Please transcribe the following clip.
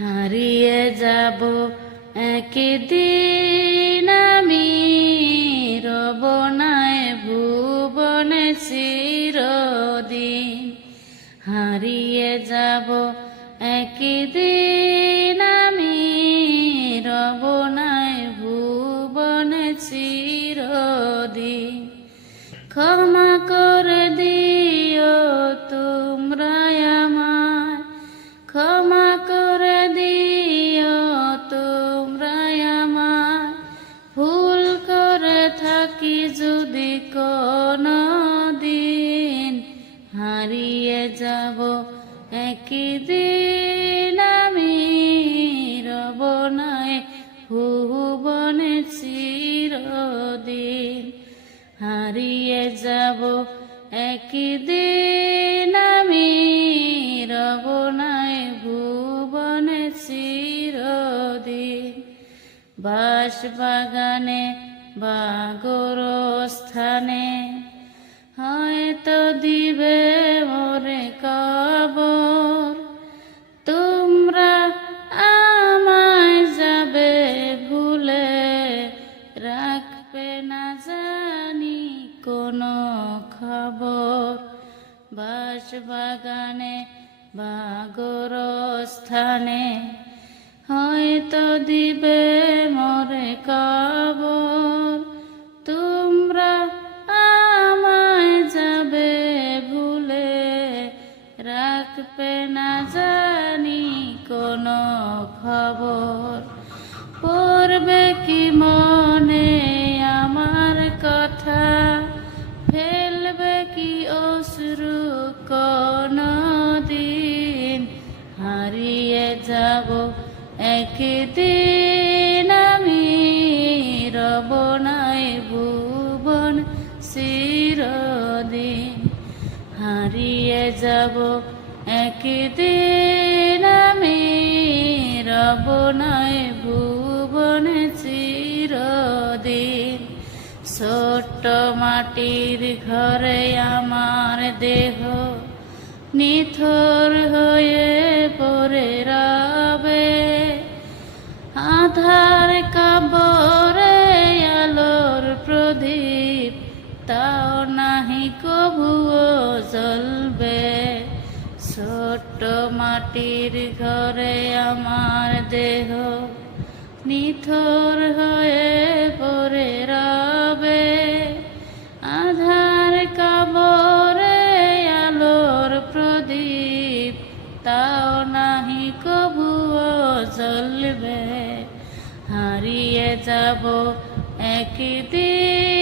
হারিয়ে যাব একদিন আমি রবনায় ভুবনে চিরদিন। হারিয়ে যাব একদিন আমি, রব রবনায় ভুবনে চিরদিন। ক্ষমা থাকি যদি কোনো দিন হারিয়ে যাব, একদিন আমি রবনায় ভুবনে চিরদিন হারিয়ে যাব, একদিন আমি রবনায় ভুবনে চিরদিন বাস বাগানে বাগর স্থানে হয়তো দিবে মোরে কবর। তোমরা আমায় যাবে ভুলে রাখবে না জানি কোনো খবর। বাস বাগানে স্থানে হয়তো দিবে মরে কবর। রাখবে না জানি কোনো খবর। পড়বে কি মনে আমার কথা? ফেলবে কি অশ্রু কোন দিন? হারিয়ে যাব একদিন আমি রব নাই ভুবন চিরদিন। হারিয়ে যাব একদিন আমি রবনায় ভুবন চিরদিন। ছোট্ট মাটির ঘরে আমার দেহ নিথর হয়ে পরে রবে। আধার কবরে আলোর প্রদীপ, তাও নাহি কভুও জ্বলবে। ছোট্ট মাটির ঘরে আমার দেহ নিথর হয়ে পড়ে রবে। আধার কাবরে আলোর প্রদীপ, তাও নাহি কবুও জ্বলবে হারিয়ে যাব একদিন